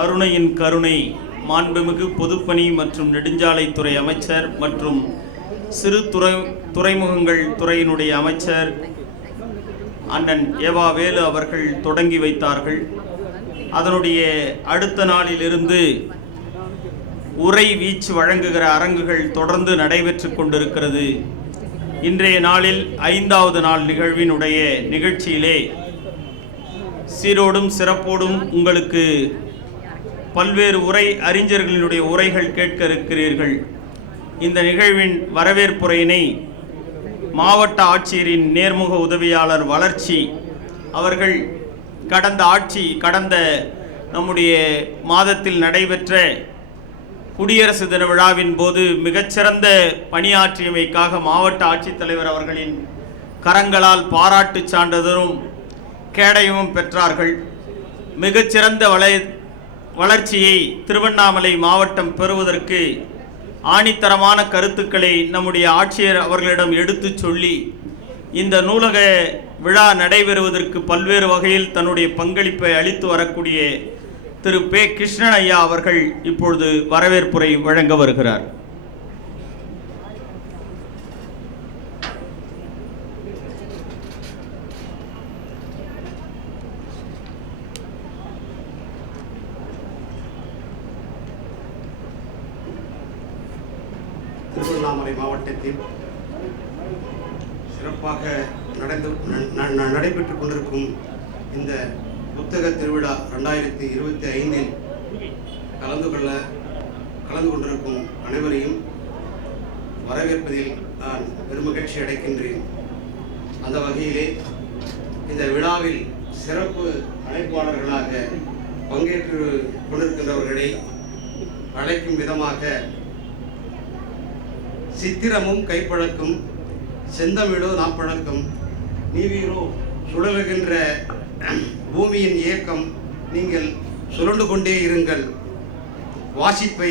அருணையின் கருணை மாண்புமிகு பொதுப்பணி மற்றும் நெடுஞ்சாலைத்துறை அமைச்சர் மற்றும் சிறு துறைமுகங்கள் துறையினுடைய அமைச்சர் அண்ணன் ஏவா வேலு அவர்கள் தொடங்கி வைத்தார்கள். அதனுடைய அடுத்த நாளிலிருந்து உரை வீச்சு வழங்குகிற அரங்குகள் தொடர்ந்து நடைபெற்று கொண்டிருக்கிறது. இன்றைய நாளில் 5வது நாள் நிகழ்வினுடைய நிகழ்ச்சியிலே சீரோடும் சிறப்போடும் உங்களுக்கு பல்வேறு அறிஞர்களினுடைய உரைகள் கேட்க இருக்கிறீர்கள். இந்த நிகழ்வின் வரவேற்புரையினை மாவட்ட ஆட்சியரின் நேர்முக உதவியாளர் வளர்ச்சி அவர்கள் கடந்த நம்முடைய மாதத்தில் நடைபெற்ற குடியரசு தின விழாவின் போது மிகச்சிறந்த பணியாற்றியமைக்காக மாவட்ட ஆட்சித்தலைவர் அவர்களின் கரங்களால் பாராட்டு சான்றிதழும் கேடயமும் பெற்றார்கள். மிகச்சிறந்த வளர்ச்சியை திருவண்ணாமலை மாவட்டம் பெறுவதற்கு ஆணித்தரமான கருத்துக்களை நம்முடைய ஆட்சியர் அவர்களிடம் எடுத்து சொல்லி இந்த நூலக விழா நடைபெறுவதற்கு பல்வேறு வகையில் தன்னுடைய பங்களிப்பை அளித்து வரக்கூடிய திரு பே. கிருஷ்ணன் ஐயா அவர்கள் இப்பொழுது வரவேற்புரை வழங்க வருகிறார். திருவண்ணாமலை மாவட்டத்தில் சிறப்பாக நடைபெற்றுக் கொண்டிருக்கும் இந்த புத்தக திருவிழா 2025 கலந்து கொண்டிருக்கும் அனைவரையும் வரவேற்பதில் நான் பெருமகிழ்ச்சி அடைக்கின்றேன். அந்த வகையிலே இந்த விழாவில் சிறப்பு அழைப்பாளர்களாக பங்கேற்று கொண்டிருக்கின்றவர்களை அழைக்கும் விதமாக சித்திரமும் கைப்பழக்கும் செந்தமிழோ நாப்பழக்கம் நீவீரோ சுழலுகின்ற பூமியின் இயக்கம் நீங்கள் சுழண்டு கொண்டே இருங்கள், வாசிப்பை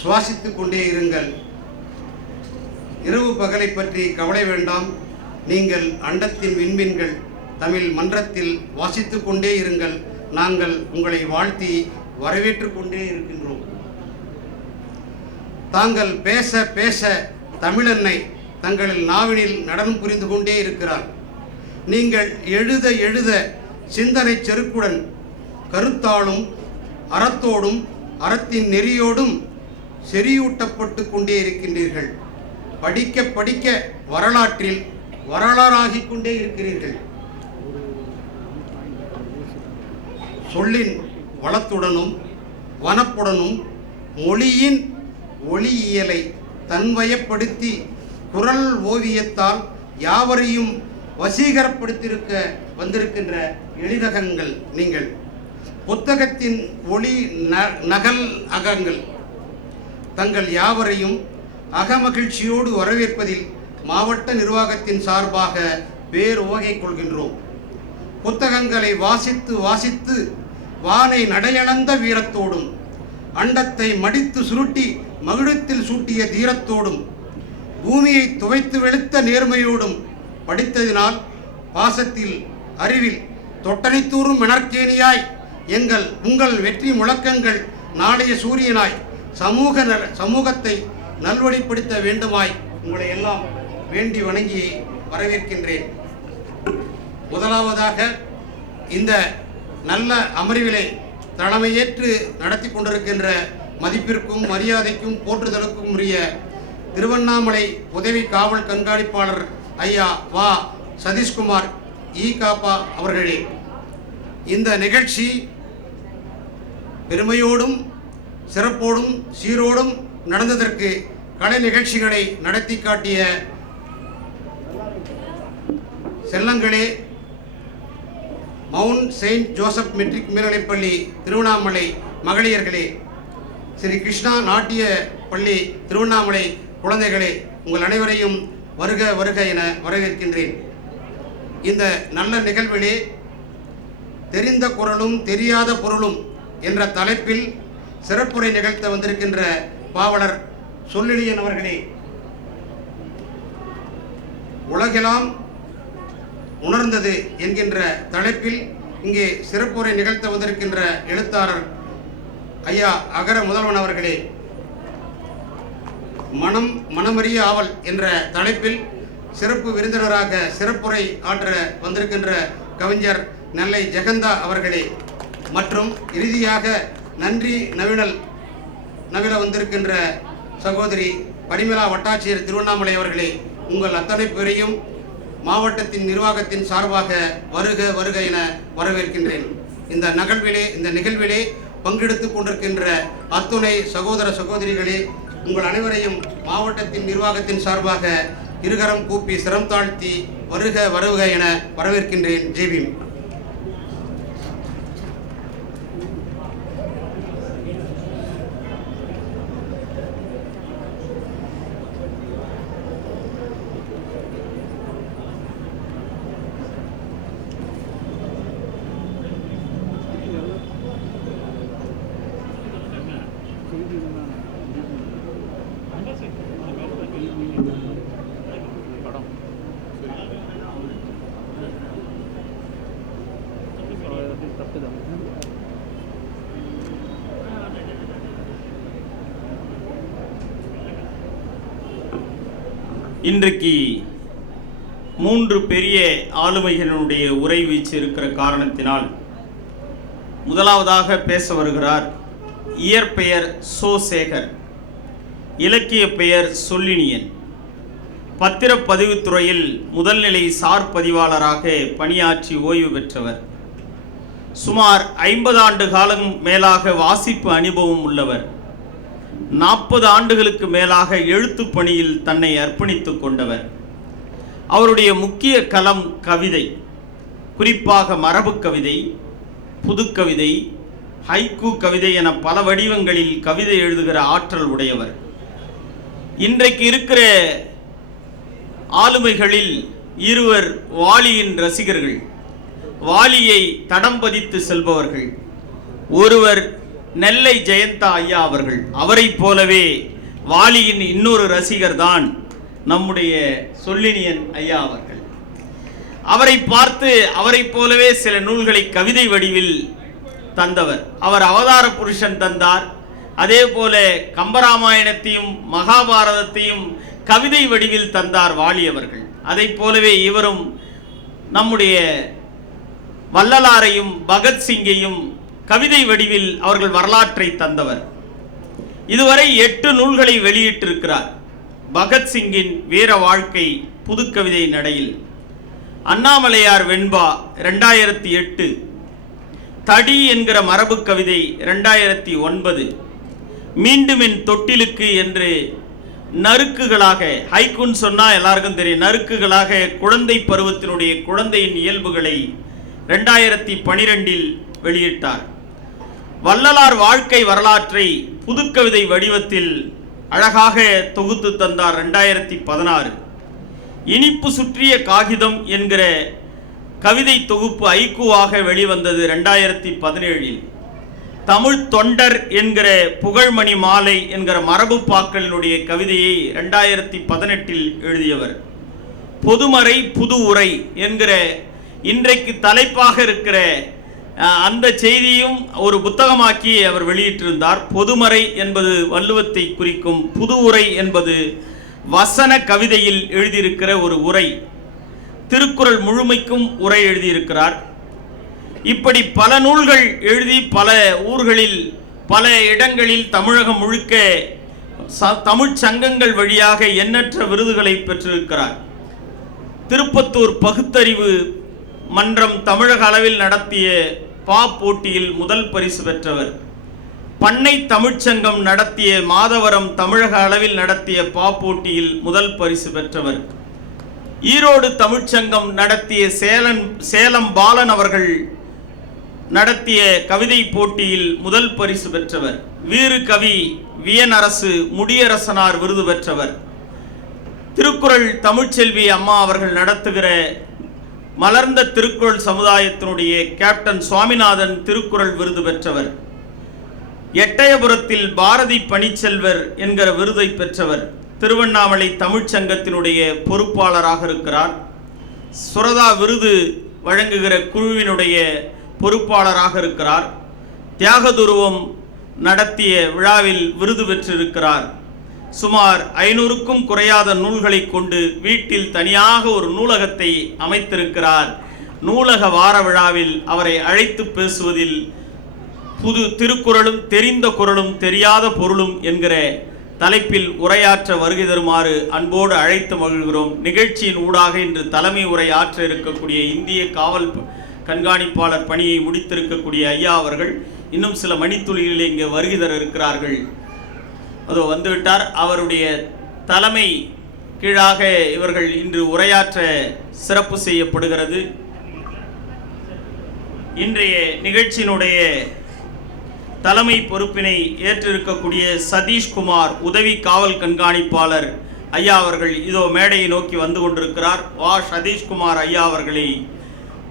சுவாசித்து கொண்டே இருங்கள், இரவு பகலை பற்றி கவலை வேண்டாம், நீங்கள் அண்டத்தின் விண்மீன்கள் தமிழ் மன்றத்தில் வாசித்து கொண்டே இருங்கள், நாங்கள் உங்களை வாழ்த்தி வரவேற்று கொண்டே இருக்கின்றோம். தாங்கள் பேச பேச தமிழன்னை தங்களில் நாவினில் நடனம் புரிந்து கொண்டே இருக்கிறார். நீங்கள் எழுத எழுத சிந்தனை செருக்குடன் கருத்தாலும் அறத்தோடும் அறத்தின் நெறியோடும் செறியூட்டப்பட்டு கொண்டே இருக்கின்றீர்கள். படிக்க படிக்க வரலாற்றில் வரலாறாகிக் கொண்டே இருக்கிறீர்கள். சொல்லின் வளத்துடனும் வனப்புடனும் மொழியின் ஒளியியலை தன்வயப்படுத்தி குரல் ஓவியத்தால் யாவரையும் வசீகரப்படுத்தியிருக்க வந்திருக்கின்ற எளிதகங்கள் நீங்கள். புத்தகத்தின் ஒளி நகல் அகங்கள் தங்கள் யாவரையும் அகமகிழ்ச்சியோடு வரவேற்பதில் மாவட்ட நிர்வாகத்தின் சார்பாக பேருவகை கொள்கின்றோம். புத்தகங்களை வாசித்து வாசித்து வானை நடையளந்த வீரத்தோடும் அண்டத்தை மடித்து சுருட்டி மகிழத்தில் சூட்டிய தீரத்தோடும் பூமியை துவைத்து வெளுத்த நேர்மையோடும் படித்ததினால் பாசத்தில் அறிவில் தொட்டனைத்தூறும் மெனற்கேணியாய் உங்கள் வெற்றி முழக்கங்கள் நாளைய சூரியனாய் சமூகத்தை நல்வழிப்படுத்த வேண்டுமாய் உங்களை எல்லாம் வேண்டி வணங்கி வரவேற்கின்றேன். முதலாவதாக இந்த நல்ல அமர்விலை தலைமையேற்று நடத்தி கொண்டிருக்கின்ற மதிப்பிற்கும் மரியாதைக்கும் போற்றுதலுக்கும் உரிய திருவண்ணாமலை உதவி காவல் கண்காணிப்பாளர் ஐயா வா சதீஷ்குமார் ஈகாப்பா அவர்களே, இந்த நிகழ்ச்சி பெருமையோடும் சிறப்போடும் சீரோடும் நடந்ததற்கு கலை நிகழ்ச்சிகளை நடத்தி காட்டிய செல்லங்களே, மவுண்ட் செயின்ட் ஜோசப் மெட்ரிக் மேல்நிலைப்பள்ளி திருவண்ணாமலை மகளிர்களே, ஸ்ரீ கிருஷ்ணா நாட்டிய பள்ளி திருவண்ணாமலை குழந்தைகளே, உங்கள் அனைவரையும் வருக வருக என வரவேற்கின்றேன். இந்த நல்ல நிகழ்விலே தெரிந்த குரலும் தெரியாத பொருளும் என்ற தலைப்பில் சிறப்புரை நிகழ்த்த வந்திருக்கின்ற பாவலர் சொல்லிலியன் அவர்களே, உலகெல்லாம் உணர்ந்தது என்கின்ற தலைப்பில் இங்கே சிறப்புரை நிகழ்த்த வந்திருக்கின்ற எழுத்தாளர் ஐயா அகர முதல்வன் அவர்களே, மனமறிய ஆவல் என்ற தலைப்பில் சிறப்பு விருந்தினராக சிறப்புரை ஆற்ற வந்திருக்கின்ற கவிஞர் நெல்லை ஜெகந்தா அவர்களே, மற்றும் இறுதியாக நன்றி நவில வந்திருக்கின்ற சகோதரி பரிமளா வட்டாட்சியர் திருவண்ணாமலை அவர்களே, உங்கள் அத்தனை பேரையும் மாவட்டத்தின் நிர்வாகத்தின் சார்பாக வருக வருக என வரவேற்கின்றேன். இந்த நிகழ்விலே பங்கெடுத்துக் கொண்டிருக்கின்ற அத்துணை சகோதர சகோதரிகளே, உங்கள் அனைவரையும் மாவட்டத்தின் நிர்வாகத்தின் சார்பாக இருகரம் கூப்பி சிரம் தாழ்த்தி வருக வருக என வரவேற்கின்றேன். ஜெய்பீம். இன்றைக்கு 3 பெரிய ஆளுமைகளுடைய உரை வீச்சு இருக்கிற காரணத்தினால் முதலாவதாக பேச வருகிறார் இயற்பெயர் சோ சேகர், இலக்கிய பெயர் சொல்லினியன், பத்திரப்பதிவுத்துறையில் முதல்நிலை சார் பதிவாளராக பணியாற்றி ஓய்வு பெற்றவர். சுமார் 50 ஆண்டு காலம் மேலாக வாசிப்பு அனுபவம் உள்ளவர். 40 ஆண்டுகளுக்கு மேலாக எழுத்து பணியில் தன்னை அர்ப்பணித்துக் கொண்டவர். அவருடைய முக்கிய களம் கவிதை, குறிப்பாக மரபு கவிதை, புதுக்கவிதை, ஹைக்கூ கவிதை என பல வடிவங்களில் கவிதை எழுதுகிற ஆற்றல் உடையவர். இன்றைக்கு இருக்கிற ஆளுமைகளில் இருவர் வாலியின் ரசிகர்கள், வாலியை தடம் பதித்து செல்பவர்கள். ஒருவர் நெல்லை ஜெயந்தா ஐயா அவர்கள். அவரை போலவே வாலியின் இன்னொரு ரசிகர் தான் நம்முடைய சொல்லினியன் ஐயா அவர்கள். அவரை பார்த்து அவரை போலவே சில நூல்களை கவிதை வடிவில் தந்தவர். அவர் அவதார புருஷன் தந்தார். அதே போல கம்பராமாயணத்தையும் மகாபாரதத்தையும் கவிதை வடிவில் தந்தார் வாலி அவர்கள். அதை போலவே இவரும் நம்முடைய வள்ளலாரையும் பகத்சிங்கையும் கவிதை வடிவில் அவர்கள் வரலாற்றை தந்தவர். இதுவரை 8 நூல்களை வெளியிட்டிருக்கிறார். பகத்சிங்கின் வீர வாழ்க்கை புதுக்கவிதை நடையில், அண்ணாமலையார் வெண்பா 2008, தடி என்கிற மரபு கவிதை 2009, மீண்டும் என் தொட்டிலுக்கு என்று நறுக்குகளாக, ஹைக்குன்னு சொன்னால் எல்லாருக்கும் தெரியும், நறுக்குகளாக குழந்தை பருவத்தினுடைய குழந்தையின் இயல்புகளை 2012 வெளியிட்டார். வள்ளலார் வாழ்க்கை வரலாற்றை புதுக்கவிதை வடிவத்தில் அழகாக தொகுத்து தந்தார் 2016. இனிப்பு சுற்றிய காகிதம் என்கிற கவிதை தொகுப்பு ஐக்கூவாக வெளிவந்தது 2017. தமிழ் தொண்டர் என்கிற புகழ்மணி மாலை என்கிற மரபு பாக்களினுடைய கவிதையை 2018 எழுதியவர். பொதுமறை புது உரை என்கிற இன்றைக்கு தலைப்பாக இருக்கிற அந்த செய்தியும் ஒரு புத்தகமாக்கி அவர் வெளியிட்டிருந்தார். பொதுமறை என்பது வள்ளுவத்தை குறிக்கும், புது உரை என்பது வசன கவிதையில் எழுதியிருக்கிற ஒரு உரை. திருக்குறள் முழுமைக்கும் உரை எழுதியிருக்கிறார். இப்படி பல நூல்கள் எழுதி பல ஊர்களில் பல இடங்களில் தமிழகம் முழுக்க தமிழ்ச் சங்கங்கள் வழியாக எண்ணற்ற விருதுகளை பெற்றிருக்கிறார். திருப்பத்தூர் பகுத்தறிவு மன்றம் தமிழக அளவில் நடத்திய போட்டியில் முதல் பரிசு பெற்றவர். பண்ணை தமிழ்ச்சங்கம் நடத்திய மாதவரம் தமிழக அளவில் நடத்திய போட்டியில் முதல் பரிசு பெற்றவர். ஈரோடு தமிழ்ச்சங்கம் நடத்திய சேலம் பாலன் அவர்கள் நடத்திய கவிதை போட்டியில் முதல் பரிசு பெற்றவர். வீறு கவி வியனரசு முடியரசனார் விருது பெற்றவர். திருக்குறள் தமிழ்ச்செல்வி அம்மா அவர்கள் நடத்துகிற மலர்ந்த திருக்குறள் சமுதாயத்தினுடைய கேப்டன் சுவாமிநாதன் திருக்குறள் விருது பெற்றவர். எட்டயபுரத்தில் பாரதி பணிச்செல்வர் என்கிற விருதை பெற்றவர். திருவண்ணாமலை தமிழ்ச்சங்கத்தினுடைய பொறுப்பாளராக இருக்கிறார். சுரதா விருது வழங்குகிற குழுவினுடைய பொறுப்பாளராக இருக்கிறார். தியாகதுருவம் நடத்திய விழாவில் விருது பெற்றிருக்கிறார். சுமார் 500க்கும் குறையாத நூல்களை கொண்டு வீட்டில் தனியாக ஒரு நூலகத்தை அமைத்திருக்கிறார். நூலக வார விழாவில் அவரை அழைத்து பேசுவதில் புது திருக்குறளும் தெரிந்த குறளும் தெரியாத பொருளும் என்கிற தலைப்பில் உரையாற்ற வருகை தருமாறு அன்போடு அழைத்து மகிழ்கிறோம். நிகழ்ச்சியின் ஊடாக இன்று தலைமை உரை ஆற்ற இருக்கக்கூடிய இந்திய காவல் கண்காணிப்பாளர் பணியை முடித்திருக்கக்கூடிய ஐயா அவர்கள் இன்னும் சில மணித்துளிகளில் இங்கே வருகை தர இருக்கிறார்கள். அதோ வந்துவிட்டார். அவருடைய தலைமை கீழாக இவர்கள் இன்று உரையாற்ற சிறப்பு செய்யப்படுகிறது. இன்றைய நிகழ்ச்சியினுடைய தலைமை பொறுப்பினை ஏற்றிருக்கக்கூடிய சதீஷ்குமார் உதவி காவல் கண்காணிப்பாளர் ஐயா அவர்கள் இதோ மேடையை நோக்கி வந்து கொண்டிருக்கிறார். வா சதீஷ்குமார் ஐயா அவர்களை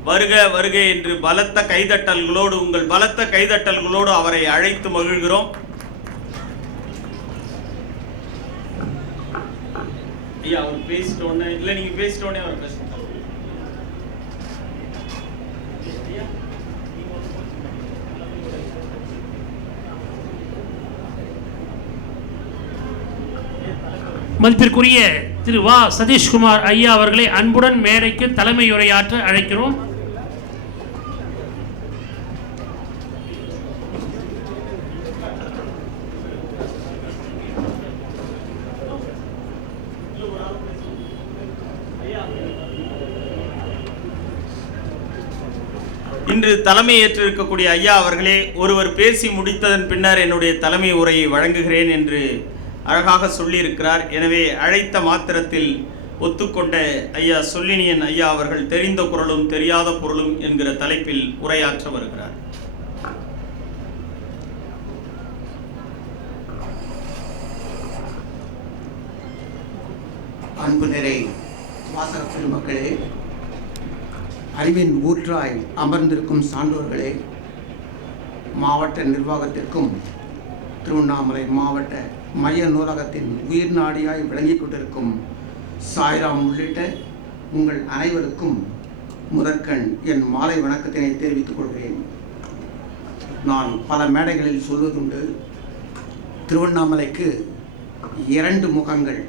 வருக வருக என்று பலத்த கைதட்டல்களோடு உங்கள் பலத்த கைதட்டல்களோடு அவரை அழைத்து மகிழ்கிறோம். ஐயா அவர் பேசிட்டோன்னே இல்லை, நீங்க பேசிட்டோன்னே அவர் பேச மதிப்பிற்குரிய திரு வா சதீஷ்குமார் ஐயா அவர்களை அன்புடன் மேடைக்கு தலைமை உரையாற்ற அழைக்கிறோம். இன்று தலைமை ஏற்றிருக்கக்கூடிய ஐயா அவர்களே, ஒருவர் பேசி முடித்ததன் பின்னர் என்னுடைய தலைமை உரையை வழங்குகிறேன் என்று அழகாக சொல்லியிருக்கிறார். எனவே அழைத்த மாத்திரத்தில் ஒத்துக்கொண்ட ஐயா சொல்லினியன் ஐயா அவர்கள் தெரிந்த குறளும் தெரியாத பொருளும் என்கிற தலைப்பில் உரையாற்ற வருகிறார். அன்பு நிறை வாசக பெருமக்களே, அறிவின் ஊற்றாய் அமர்ந்திருக்கும் சான்றோர்களே, மாவட்ட நிர்வாகத்திற்கும் திருவண்ணாமலை மாவட்ட மைய நூலகத்தின் உயிர் நாடியாய் விளங்கிக் கொண்டிருக்கும் சாய்ராம் உள்ளிட்ட உங்கள் அனைவருக்கும் முதற்கண் என் மாலை வணக்கத்தினை தெரிவித்துக் கொள்கிறேன். நான் பல மேடைகளில் சொல்வதுண்டு, திருவண்ணாமலைக்கு 2 முகங்கள்,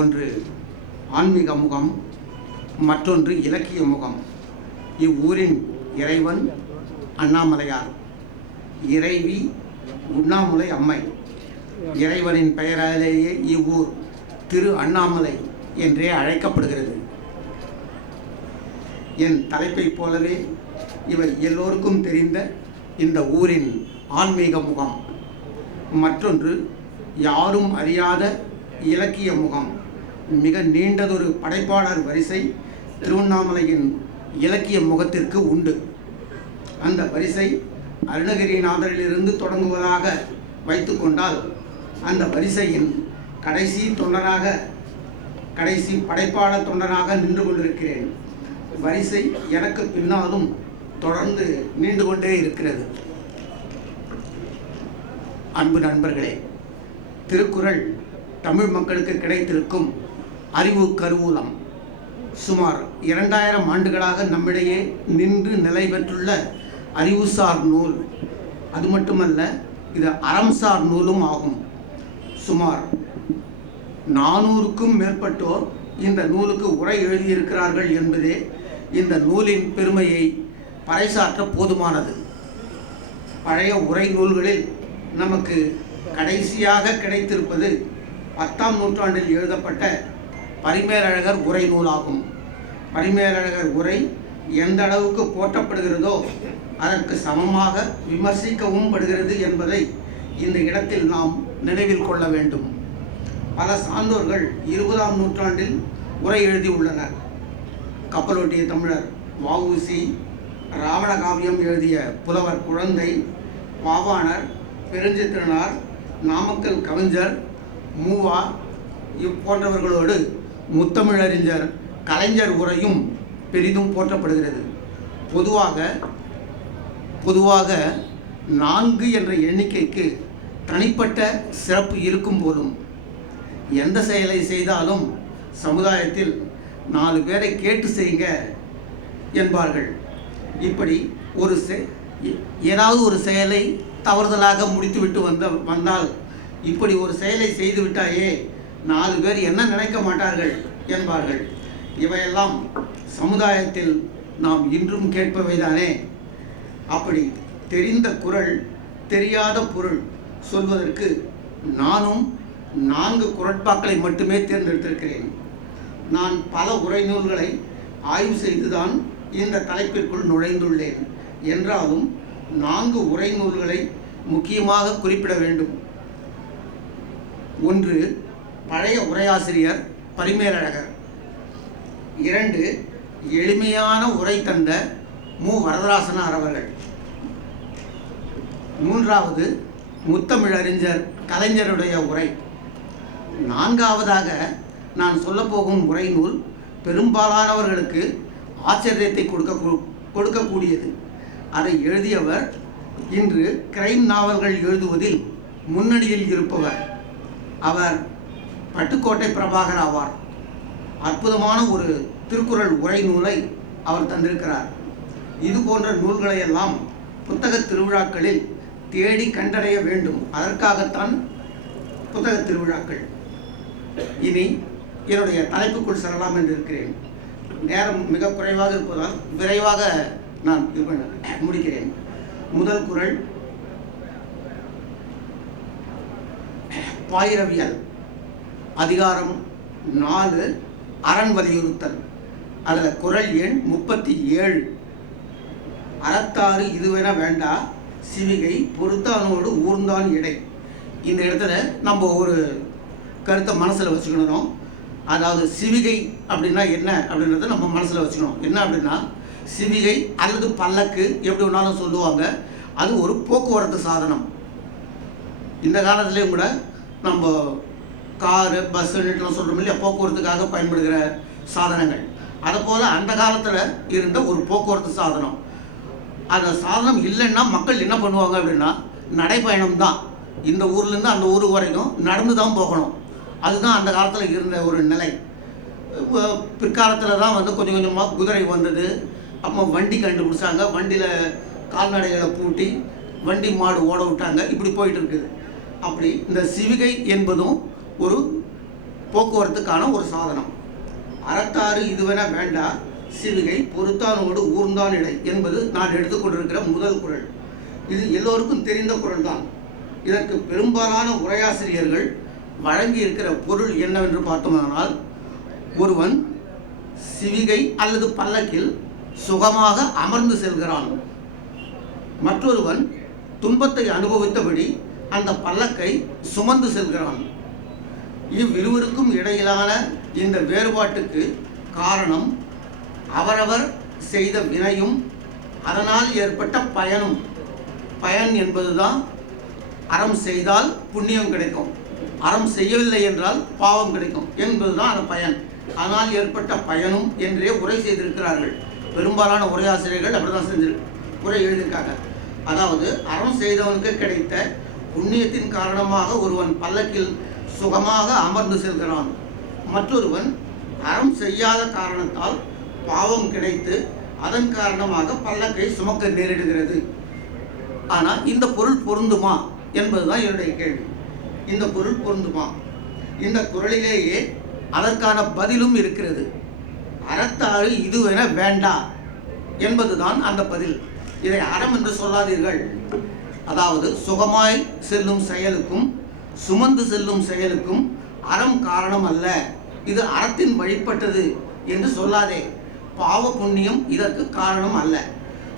ஒன்று ஆன்மீக முகம், மற்றொன்று இலக்கிய முகம். இவ்வூரின் இறைவன் அண்ணாமலையார், இறைவி உண்ணாமுலை அம்மை. இறைவனின் பெயராலேயே இவ்வூர் திரு அண்ணாமலை என்றே அழைக்கப்படுகிறது. என் தலைப்பைப் போலவே இவை எல்லோருக்கும் தெரிந்த இந்த ஊரின் ஆன்மீக முகம், மற்றொன்று யாரும் அறியாத இலக்கிய முகம். மிக நீண்டதொரு படைப்பாளர் வரிசை திருவண்ணாமலையின் இலக்கிய முகத்திற்கு உண்டு. அந்த வரிசை அருணகிரிநாதரிலிருந்து தொடங்குவதாக வைத்துக்கொண்டால் அந்த வரிசையின் கடைசி படைப்பாளர் தொண்டராக நின்று கொண்டிருக்கிறேன். வரிசை எனக்கு பின்னாலும் தொடர்ந்து நீண்டு கொண்டே இருக்கிறது. அன்பு நண்பர்களே, திருக்குறள் தமிழ் மக்களுக்கு கிடைத்திருக்கும் அறிவு கருவூலம். சுமார் 2000 ஆண்டுகளாக நம்மிடையே நின்று நிலை பெற்றுள்ள அறிவுசார் நூல். அது மட்டுமல்ல, இது அறம்சார் நூலும் ஆகும். சுமார் 400க்கும் மேற்பட்டோர் இந்த நூலுக்கு உரை எழுதியிருக்கிறார்கள் என்பதே இந்த நூலின் பெருமையை பறைசாற்ற போதுமானது. பழைய உரை நூல்களில் நமக்கு கடைசியாக கிடைத்திருப்பது 10ஆம் நூற்றாண்டில் எழுதப்பட்ட பரிமேலழகர் உரை நூலாகும். பரிமேலழகர் உரை எந்த அளவுக்கு போற்றப்படுகிறதோ அதற்கு சமமாக விமர்சிக்கவும் படுகிறது என்பதை இந்த இடத்தில் நாம் நினைவில் கொள்ள வேண்டும். பல சான்றோர்கள் 20ஆம் நூற்றாண்டில் உரை எழுதியுள்ளனர். கப்பலோட்டிய தமிழர் வ.உ.சி., ராவண காவியம் எழுதிய புலவர் குழந்தை, பாவாணர், பெருஞ்சித்திரனார், நாமக்கல் கவிஞர் மூவா போன்றவர்களோடு முத்தமிழறிஞர் கலைஞர் உரையும் பெரிதும் போற்றப்படுகிறது. பொதுவாக 4 என்ற எண்ணிக்கைக்கு தனிப்பட்ட சிறப்பு இருக்கும் போதும் எந்த செயலை செய்தாலும் சமுதாயத்தில் 4 பேரை கேட்டு செய்யுங்க என்பார்கள். இப்படி ஏதாவது ஒரு செயலை தவறுதலாக முடித்துவிட்டு வந்தால் இப்படி ஒரு செயலை செய்து விட்டாயே 4 பேர் என்ன நினைக்க மாட்டார்கள் என்பார்கள். இவையெல்லாம் சமுதாயத்தில் நாம் இன்றும் கேட்பவைதானே. அப்படி தெரிந்த குறள் தெரியாத பொருள் சொல்வதற்கு நானும் 4 குறட்பாக்களை மட்டுமே தேர்ந்தெடுத்திருக்கிறேன். நான் பல உரைநூல்களை ஆய்வு செய்துதான் இந்த தலைப்பிற்குள் நுழைந்துள்ளேன். என்றாலும் 4 உரைநூல்களை முக்கியமாக குறிப்பிட வேண்டும். 1 பழைய உரையாசிரியர் பரிமேலழகர். 2 எளிமையான உரை தந்த மு. வரதராசனார் அவர்கள். 3வது முத்தமிழறிஞர் கலைஞருடைய உரை. 4வதாக நான் சொல்லப்போகும் உரைநூல் பெரும்பாலானவர்களுக்கு ஆச்சரியத்தை கொடுக்கக்கூடியது. அதை எழுதியவர் இன்று கிரைம் நாவல்கள் எழுதுவதில் முன்னணியில் இருப்பவர். அவர் பட்டுக்கோட்டை பிரபாகர் ஆவார். அற்புதமான ஒரு திருக்குறள் உரை நூலை அவர் தந்திருக்கிறார். இது போன்ற நூல்களை எல்லாம் புத்தக திருவிழாக்களில் தேடி கண்டடைய வேண்டும். அதற்காகத்தான் புத்தக திருவிழாக்கள். இனி என்னுடைய தலைப்புக்குள் செல்லலாம் என்று இருக்கிறேன். நேரம் மிக குறைவாக இருப்பதால் விரைவாக நான் முடிக்கிறேன். முதல் குறள் பாயிரவியல், அதிகாரம் 4, அரண் வலியுறுத்தல். அதில் குறள் எண் 37. அறத்தாறு இதுவென வேண்டா, சிவிகை பொறுத்தானோடு ஊர்ந்தான் இடை. இந்த இடத்துல நம்ம ஒரு கருத்தை மனசில் வச்சுக்கணும். அதாவது சிவிகை அப்படின்னா என்ன அப்படின்றத நம்ம மனசில் வச்சுக்கணும். என்ன அப்படின்னா, சிவிகை அல்லது பல்லக்கு எப்படி வேணாலும் சொல்லுவாங்க. அது ஒரு போக்குவரத்து சாதனம். இந்த காலத்துலேயும் கூட நம்ம காரு பஸ்ஸுன்னுலாம் சொல்கிறோம் இல்லையா, போக்குவரத்துக்காக பயன்படுகிற சாதனங்கள். அதை போல் அந்த காலத்தில் இருந்த ஒரு போக்குவரத்து சாதனம். அந்த சாதனம் இல்லைன்னா மக்கள் என்ன பண்ணுவாங்க அப்படின்னா, நடைப்பயணம் தான். இந்த ஊர்லேருந்து அந்த ஊர் வரைக்கும் நடந்து தான் போகணும். அதுதான் அந்த காலத்தில் இருந்த ஒரு நிலை. பிற்காலத்தில் தான் கொஞ்சம் கொஞ்சமாக குதிரை வந்தது. அப்போ வண்டி கண்டுபிடிச்சாங்க. வண்டியில் கால்நடைகளை பூட்டி வண்டி மாடு ஓட விட்டாங்க. இப்படி போயிட்டு இருக்குது. அப்படி இந்த சிவிகை என்பதும் ஒரு போக்குவரத்துக்கான ஒரு சாதனம். அறத்தாறு இதுவென வேண்டா, சிவிகை பொறுத்தானோடு ஊர்ந்தான் இடை என்பது நான் எடுத்துக்கொண்டிருக்கிற முதல் குறள். இது எல்லோருக்கும் தெரிந்த குறள் தான். இதற்கு பெரும்பாலான உரையாசிரியர்கள் வழங்கி இருக்கிற பொருள் என்னவென்று பார்த்தோமானால், ஒருவன் சிவிகை அல்லது பல்லக்கில் சுகமாக அமர்ந்து செல்கிறான். மற்றொருவன் துன்பத்தை அனுபவித்தபடி அந்த பல்லக்கை சுமந்து செல்கிறான். இவ்விருவருக்கும் இடையிலான இந்த வேறுபாட்டுக்கு காரணம் அவரவர் செய்த வினையும் அதனால் ஏற்பட்ட பயனும். பயன் என்பதுதான், அறம் செய்தால் புண்ணியம் கிடைக்கும், அறம் செய்யவில்லை என்றால் பாவம் கிடைக்கும் என்பதுதான் அந்த பயன். அதனால் ஏற்பட்ட பயனும் என்றே உரை செய்திருக்கிறார்கள். பெரும்பாலான உரையாசிரியர்கள் அப்படிதான் உரை எழுதியிருக்காங்க. அதாவது அறம் செய்தவனுக்கு கிடைத்த புண்ணியத்தின் காரணமாக ஒருவன் பல்லக்கில் சுகமாக அமர்ந்து செல்கிறான். மற்றொருவன் அறம் செய்யாத காரணத்தால் பாவம் கிடைத்து அதன் காரணமாக பல்லக்கை சுமக்க நேரிடுகிறது. ஆனால் இந்த பொருள் பொருந்துமா என்பதுதான் என்னுடைய கேள்வி. இந்த பொருள் பொருந்துமா? இந்த குறளிலேயே அதற்கான பதிலும் இருக்கிறது. அறத்தாறு இதுவென வேண்டா என்பதுதான் அந்த பதில். இதை அறம் என்று சொல்லாதீர்கள். அதாவது சுகமாய் செல்லும் செயலுக்கும் சுமந்து செல்லும் செயலுக்கும் அறம் காரணம் அல்ல, இது அறத்தின் வழிபட்டது என்று சொல்லாதே. பாவ புண்ணியம் இதற்கு காரணம் அல்ல.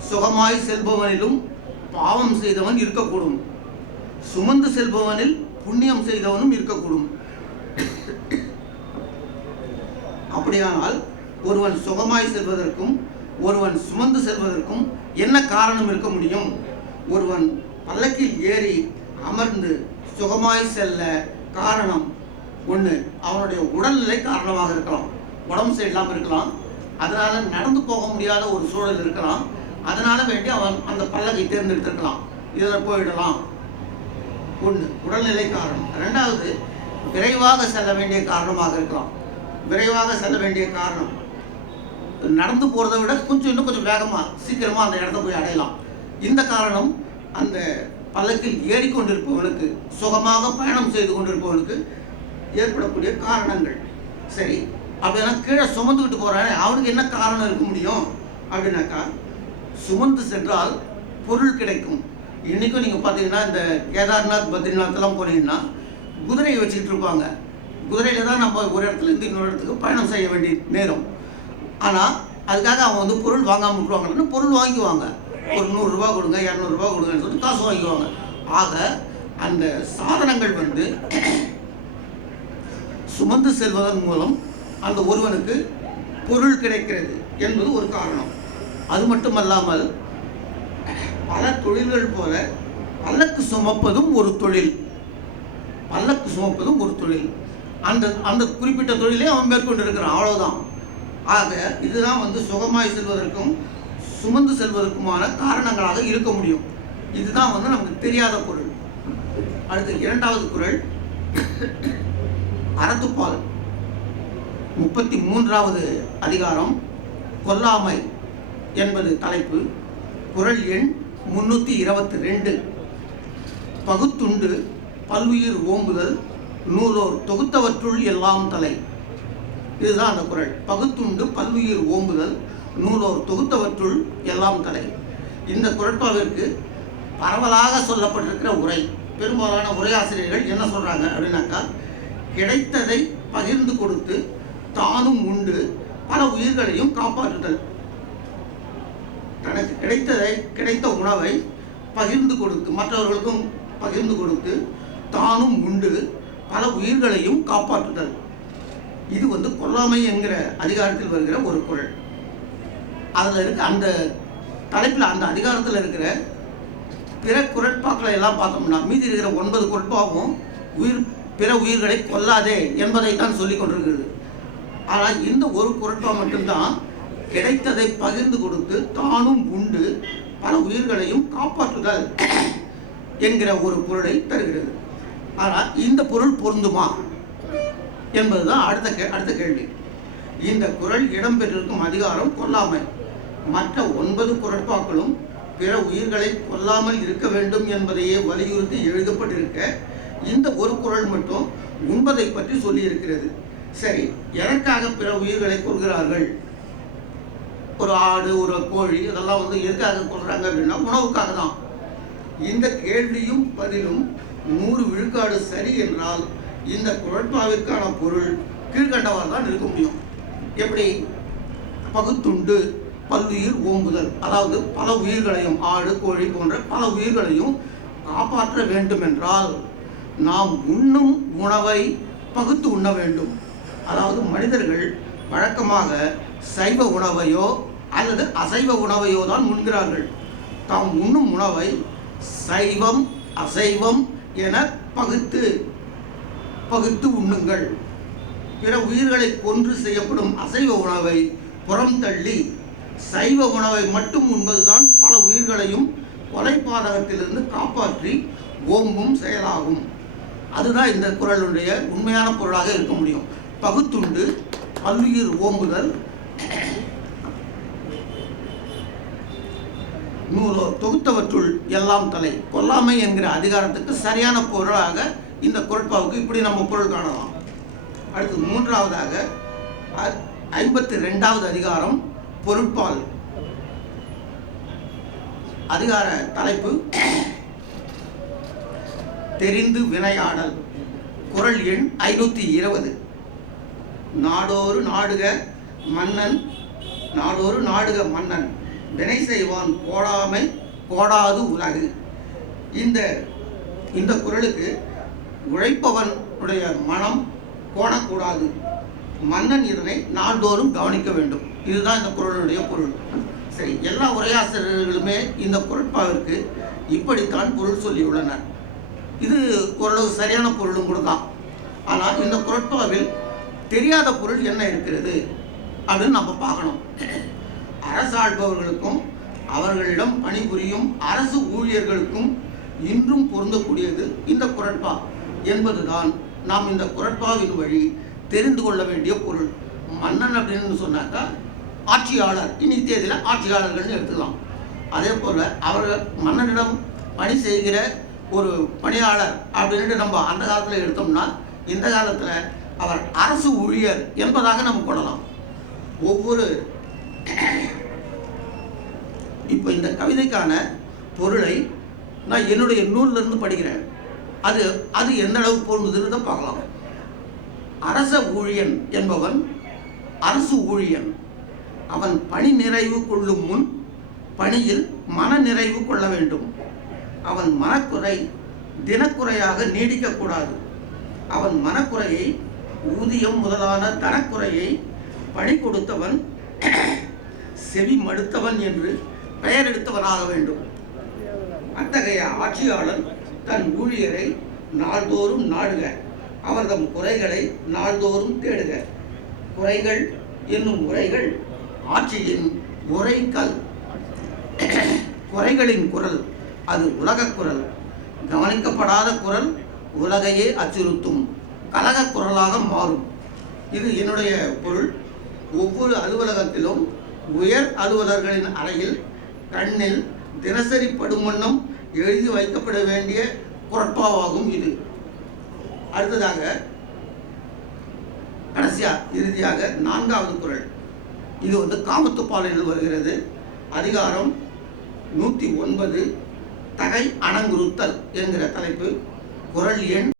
சுகமாய் செல்பவனிலும் பாவம் செய்தவன் இருக்கக்கூடும், சுமந்து செல்பவனில் புண்ணியம் செய்தவனும் இருக்கக்கூடும். அப்படியானால் ஒருவன் சுகமாய் செல்வதற்கும் ஒருவன் சுமந்து செல்வதற்கும் என்ன காரணம் இருக்க முடியும்? ஒருவன் பல்லக்கில் ஏறி அமர்ந்து சுகமாய் செல்ல காரணம் ஒன்று, அவனுடைய உடல்நிலை காரணமாக இருக்கலாம். உடம்பு சரியில்லாமல் இருக்கலாம், அதனால் நடந்து போக முடியாத ஒரு சூழல் இருக்கலாம். அதனால் வேண்டி அவன் அந்த பல்லக்கை தேர்ந்தெடுத்திருக்கலாம், இதில் போயிடலாம். ஒன்று உடல்நிலை காரணம். ரெண்டாவது, விரைவாக செல்ல வேண்டிய காரணமாக இருக்கலாம். விரைவாக செல்ல வேண்டிய காரணம், நடந்து போகிறத விட இன்னும் கொஞ்சம் வேகமாக சீக்கிரமாக அந்த இடத்த போய் அடையலாம். இந்த காரணம் அந்த பல்லக்கில் ஏறிக்கொண்டிருப்பவனுக்கு, சுகமாக பயணம் செய்து கொண்டிருப்பவனுக்கு ஏற்படக்கூடிய காரணங்கள். சரி, அப்படின்னா கீழே சுமந்துக்கிட்டு போகிறானே அவனுக்கு என்ன காரணம் இருக்க முடியும் அப்படின்னாக்கா, சுமந்து சென்றால் பொருள் கிடைக்கும். இன்றைக்கும் நீங்கள் பார்த்தீங்கன்னா இந்த கேதார்நாத் பத்ரிநாத்லாம் போனீங்கன்னா குதிரையை வச்சுக்கிட்டு இருப்பாங்க. குதிரையில் தான் நம்ம ஒரு இடத்துலேருந்து இன்னொரு இடத்துக்கு பயணம் செய்ய வேண்டிய நேரம். ஆனால் அதுக்காக அவங்க வந்து பொருள் வாங்காமல் விட்டுருவாங்கன்னா பொருள் வாங்கிக்குவாங்க. ஒரு 100 ரூபா கொடுங்க, 200 ரூபா கொடுங்கன்னு சொல்லிட்டு காசு வாங்கிக்குவாங்க. ஆக அந்த சாதனங்கள் வந்து சுமந்து செல்வதன் மூலம் அந்த ஒருவனுக்கு பொருள் கிடைக்கிறது என்பது ஒரு காரணம். அது மட்டுமல்லாமல் பல தொழில்கள் போல பல்லக்கு சுமப்பதும் ஒரு தொழில். பல்லக்கு சுமப்பதும் ஒரு தொழில். அந்த அந்த குறிப்பிட்ட தொழிலே அவன் மேற்கொண்டு இருக்கிறான், அவ்வளோதான். ஆக இதுதான் வந்து சுகமாய் செல்வதற்கும் சுமந்து செல்வதற்குமான காரணங்களாக இருக்க முடியும். இதுதான் வந்து நமக்கு தெரியாத பொருள். அடுத்து 2வது குறள், அறத்துப்பால் 33வது அதிகாரம், கொல்லாமை என்பது தலைப்பு. குறள் எண் 322. பகுத்துண்டு பல்லுயிர் ஓம்புதல் நூலோர் தொகுத்தவற்றுள் எல்லாம் தலை. இதுதான் அந்த குறள். பகுத்துண்டு பல்லுயிர் ஓம்புதல் நூலோர் தொகுத்தவற்றுள் எல்லாம் தலை. இந்த குறட்பாவிற்கு பரவலாக சொல்லப்பட்டிருக்கிற உரை, பெரும்பாலான உரையாசிரியர்கள் என்ன சொல்கிறாங்க அப்படின்னாக்கா, கிடைத்ததை பகிர்ந்து கொடுத்து தானும் உண்டு பல உயிர்களையும் காப்பாற்றுதல். தனக்கு கிடைத்த உணவை பகிர்ந்து கொடுத்து மற்றவர்களுக்கும் பகிர்ந்து கொடுத்து தானும் உண்டு பல உயிர்களையும் காப்பாற்றுதல். இது வந்து கொல்லாமை என்கிற அதிகாரத்தில் வருகிற ஒரு குறள். அதில் இருக்க அந்த தலைப்பில் அந்த அதிகாரத்தில் இருக்கிற பிற குறட்பாக்களை எல்லாம் பார்த்தோம்னா மீதி இருக்கிற 9 குறட்பாவும் பிற உயிர்களை கொல்லாதே என்பதைத்தான் சொல்லி கொண்டிருக்கிறது. ஆனால் இந்த ஒரு குறட்பா மட்டும்தான் கிடைத்ததை பகிர்ந்து கொடுத்து தானும் உண்டு பல உயிர்களையும் காப்பாற்றுதல் என்கிற ஒரு பொருளை தருகிறது. ஆனால் இந்த பொருள் பொருந்துமா என்பதுதான் அடுத்த கேள்வி. இந்த குறள் இடம்பெற்றிருக்கும் அதிகாரம் கொல்லாமை. மற்ற 9 குறட்பாக்களும் பிற உயிர்களை கொல்லாமல் இருக்க வேண்டும் என்பதையே வலியுறுத்தி எழுதப்பட்டிருக்க, இந்த ஒரு குறள் மட்டும் உண்பதை பற்றி சொல்லி இருக்கிறது. சரி, எதற்காக பிற உயிர்களை கொள்கிறார்கள்? ஒரு ஆடு, ஒரு கோழி, இதெல்லாம் வந்து எதுக்காக கொள்கிறாங்க அப்படின்னா உணவுக்காக தான். இந்த கேள்வியும் பதிலும் 100 விழுக்காடு சரி என்றால் இந்த குறட்பாவிற்கான பொருள் கீழ்கண்டவாறு தான் இருக்க முடியும். எப்படி? பகுத்துண்டு பல்லுயிர் ஓம்புதல், அதாவது பல உயிர்களையும், ஆடு கோழி போன்ற பல உயிர்களையும் காப்பாற்ற வேண்டும் என்றால் நாம் உண்ணும் உணவை பகுத்து உண்ண வேண்டும். அதாவது மனிதர்கள் வழக்கமாக சைவ உணவையோ அல்லது அசைவ உணவையோ தான் உண்கிறார்கள். தாம் உண்ணும் உணவை சைவம் அசைவம் என பகுத்து உண்ணுங்கள். பிற உயிர்களை கொன்று செய்யப்படும் அசைவ உணவை புறம் தள்ளி சைவ உணவை மட்டும் உண்பதுதான் பல உயிர்களையும் கொலை பாதகத்திலிருந்து காப்பாற்றி ஓம்பும் செயலாகும். அதுதான் இந்த குறளுடைய உண்மையான பொருளாக இருக்க முடியும். பகுத்துண்டு பல்லுயிர் ஓம்புதல் நூலோர் தொகுத்தவற்றுள் எல்லாம் தலை. கொல்லாமை என்கிற அதிகாரத்துக்கு சரியான பொருளாக இந்த குறட்பாவுக்கு இப்படி நம்ம பொருள் காணலாம். அடுத்து 3வதாக 52வது அதிகாரம் பொருட்பால். அதிகார தலைப்பு தெரிந்து வினையாடல். குறள் எண் 520. நாடோறு நாடுக மன்னன், நாடோறு நாடுக மன்னன் வினை செய்வான் கோடாமை கோடாது உலகு. இந்த குறளுக்கு உழைப்பவனுடைய மனம் கோணக்கூடாது, மன்னன் இதனை நாள்தோறும் கவனிக்க வேண்டும். இதுதான் இந்த குறளுடைய பொருள். சரி, எல்லா உரையாசிரியர்களுமே இந்த குறட்பாவிற்கு இப்படித்தான் பொருள் சொல்லியுள்ளனர். இது ஓரளவு சரியான பொருளும் கூட தான். ஆனால் இந்த குறட்பாவில் தெரியாத பொருள் என்ன இருக்கிறது அப்படின்னு நம்ம பார்க்கணும். அரசாள்பவர்களுக்கும் அவர்களிடம் பணிபுரியும் அரசு ஊழியர்களுக்கும் இன்றும் பொருந்தக்கூடியது இந்த குறட்பா என்பதுதான் நாம் இந்த குறட்பாவின் வழி தெரிந்து கொள்ள வேண்டிய பொருள். மன்னன் அப்படின்னு சொன்னாக்கா ஆட்சியாளர், இனி தேதியில் ஆட்சியாளர்கள்னு எடுத்துக்கலாம். அதே போல் அவர்கள் மன்னனிடம் பணி செய்கிற ஒரு பணியாளர் அப்படின்ட்டு நம்ம அந்த காலத்தில் எடுத்தோம்னா, இந்த காலத்தில் அவர் அரசு ஊழியர் என்பதாக நம்ம கொள்ளலாம். ஒவ்வொரு இப்போ இந்த கவிதைக்கான பொருளை நான் என்னுடைய நூலிலிருந்து படிக்கிறேன். அது அது எந்த அளவுக்கு பொருந்துதுன்னு தான் பார்க்கலாம். அரச ஊழியன் என்பவன் அரசு ஊழியன். அவன் பணி நிறைவு கொள்ளும் முன் பணியில் மன நிறைவு கொள்ள வேண்டும். அவன் மனக்குறை தினக்குறையாக நீடிக்கக்கூடாது. அவன் மனக்குறையை ஊதியம் முதலான தனக்குறையை பணி கொடுத்தவன் செவி மடுத்தவன் என்று பெயர் எடுத்தவனாக வேண்டும். அத்தகைய ஆட்சியாளன் தன் ஊழியரை நாள்தோறும் நாடுக, அவர்தம் குறைகளை நாள்தோறும் தேடுக. குறைகள் என்னும் உரைகள் ஆட்சியின் உரைக்கல். குறைகளின் குரல் அது உலகக் குரல். கவனிக்கப்படாத குரல் உலகையே அச்சுறுத்தும் கலகக் குரலாக மாறும். இது என்னுடைய பொருள். ஒவ்வொரு அலுவலகத்திலும் உயர் அலுவலர்களின் அறையில் கண்ணில் தினசரி படும் வண்ணம் எழுதி வைக்கப்பட வேண்டிய குரட்பாவாகும் இது. அடுத்ததாக இறுதியாக 4வது குறள். இது காமத்துப்பாலில் வருகிறது. அதிகாரம் 109 தகை அணங்குறுத்தல் என்கிற தலைப்பு. குறள் எண்